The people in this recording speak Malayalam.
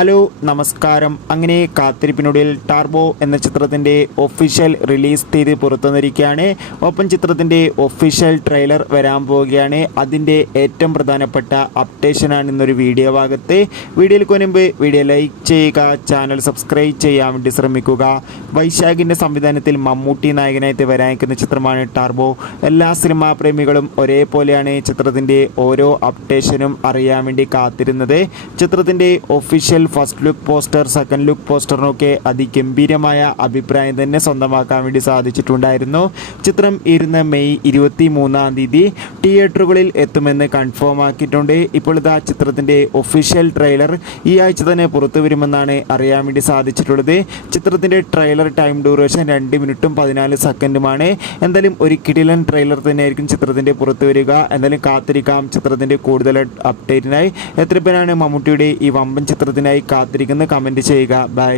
ഹലോ നമസ്കാരം. അങ്ങനെ കാത്തിരിപ്പിനൊടുവിൽ ടർബോ എന്ന ചിത്രത്തിൻ്റെ ഒഫീഷ്യൽ റിലീസ് തീയതി പുറത്തുവന്നിരിക്കുകയാണ്. ഒപ്പം ചിത്രത്തിൻ്റെ ഒഫീഷ്യൽ ട്രെയിലർ വരാൻ പോവുകയാണ്. അതിൻ്റെ ഏറ്റവും പ്രധാനപ്പെട്ട അപ്ഡേഷനാണ് ഇന്നൊരു വീഡിയോ ഭാഗത്ത്. വീഡിയോയിൽ മുൻപ് വീഡിയോ ലൈക്ക് ചെയ്യുക, ചാനൽ സബ്സ്ക്രൈബ് ചെയ്യാൻ വേണ്ടി ശ്രമിക്കുക. വൈശാഖിൻ്റെ സംവിധാനത്തിൽ മമ്മൂട്ടി നായകനായിട്ട് വരാനിരിക്കുന്ന ചിത്രമാണ് ടർബോ. എല്ലാ സിനിമാ പ്രേമികളും ഒരേപോലെയാണ് ചിത്രത്തിൻ്റെ ഓരോ അപ്ഡേഷനും അറിയാൻ വേണ്ടി കാത്തിരുന്നത്. ചിത്രത്തിൻ്റെ official first look poster, second look പോസ്റ്ററിനൊക്കെ അതിഗംഭീരമായ അഭിപ്രായം തന്നെ സ്വന്തമാക്കാൻ വേണ്ടി സാധിച്ചിട്ടുണ്ടായിരുന്നു. ചിത്രം മെയ് 23 തിയേറ്ററുകളിൽ എത്തുമെന്ന് കൺഫേം ആക്കിയിട്ടുണ്ട്. ഇപ്പോൾ ഇതാ ചിത്രത്തിൻ്റെ ഒഫീഷ്യൽ ട്രെയിലർ ഈ ആഴ്ച തന്നെ പുറത്തു വരുമെന്നാണ് അറിയാൻ വേണ്ടി സാധിച്ചിട്ടുള്ളത്. ചിത്രത്തിൻ്റെ ട്രെയിലർ ടൈം ഡ്യൂറേഷൻ 2 മിനിറ്റും 14 സെക്കൻഡുമാണ്. എന്തായാലും ഒരു കിടിലൻ ട്രെയിലർ തന്നെയായിരിക്കും ചിത്രത്തിൻ്റെ പുറത്തു വരിക. എന്തായാലും കാത്തിരിക്കാം ചിത്രത്തിൻ്റെ കൂടുതൽ അപ്ഡേറ്റിനായി. എത്ര പേരാണ് മമ്മൂട്ടിയുടെ ഈ വമ്പൻ ചിത്രത്തിനായി കാത്തിരിക്കുന്നത്? കമൻറ്റ് ചെയ്യുക. ബൈ.